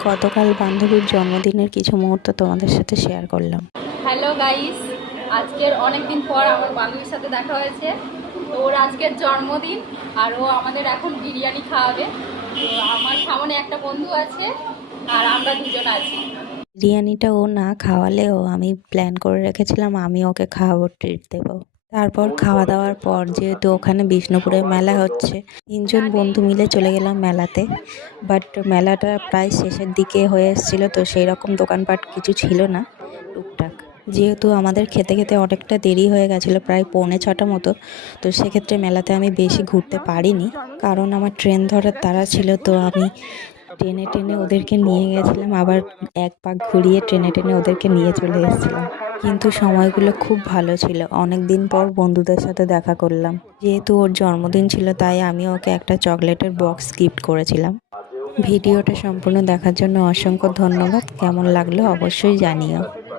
গতকাল বান্ধবীর জন্মদিনের কিছু মুহূর্ত তোমাদের সাথে শেয়ার করলাম। হ্যালো গাইস, আজকের অনেক দিন পর আমার বান্ধবীর সাথে দেখা হয়েছে। তো ওর আজকের জন্মদিন, আর ও আমাদের এখন বিরিয়ানি খাওয়াবে। তো আমার সামনে একটা বন্ধু আছে আর আমরা দুজন আছি। বিরিয়ানিটা ও না খাওয়ালেও আমি প্ল্যান করে রেখেছিলাম আমি ওকে খাওয়াবো, ট্রিট দেবো। তারপর খাওয়া দাওয়ার পর যেহেতু ওখানে বিষ্ণুপুরে মেলা হচ্ছে, তিনজন বন্ধু মিলে চলে গেলাম মেলাতে। বাট মেলাটা প্রায় শেষের দিকে হয়ে এসেছিলো, তো সেই রকম দোকানপাট কিছু ছিল না, টুকটাক। যেহেতু আমাদের খেতে খেতে অনেকটা দেরি হয়ে গেছিলো, প্রায় 5:45 মতো, তো সেক্ষেত্রে মেলাতে আমি বেশি ঘুরতে পারিনি, কারণ আমার ট্রেন ধরার তাড়া ছিল। তো আমি টেনে টেনে ওদেরকে নিয়ে গেছিলাম, আবার এক পাক ঘুরিয়ে টেনে টেনে ওদেরকে নিয়ে চলে এসেছিলাম। কিন্তু সময়গুলো খুব ভালো ছিল, অনেক দিন পর বন্ধুদের সাথে দেখা করলাম। যেহেতু ওর জন্মদিন ছিল, তাই আমি ওকে একটা চকলেটের বক্স গিফট করেছিলাম। ভিডিওটা সম্পূর্ণ দেখার জন্য অসংখ্য ধন্যবাদ। কেমন লাগলো অবশ্যই জানিও।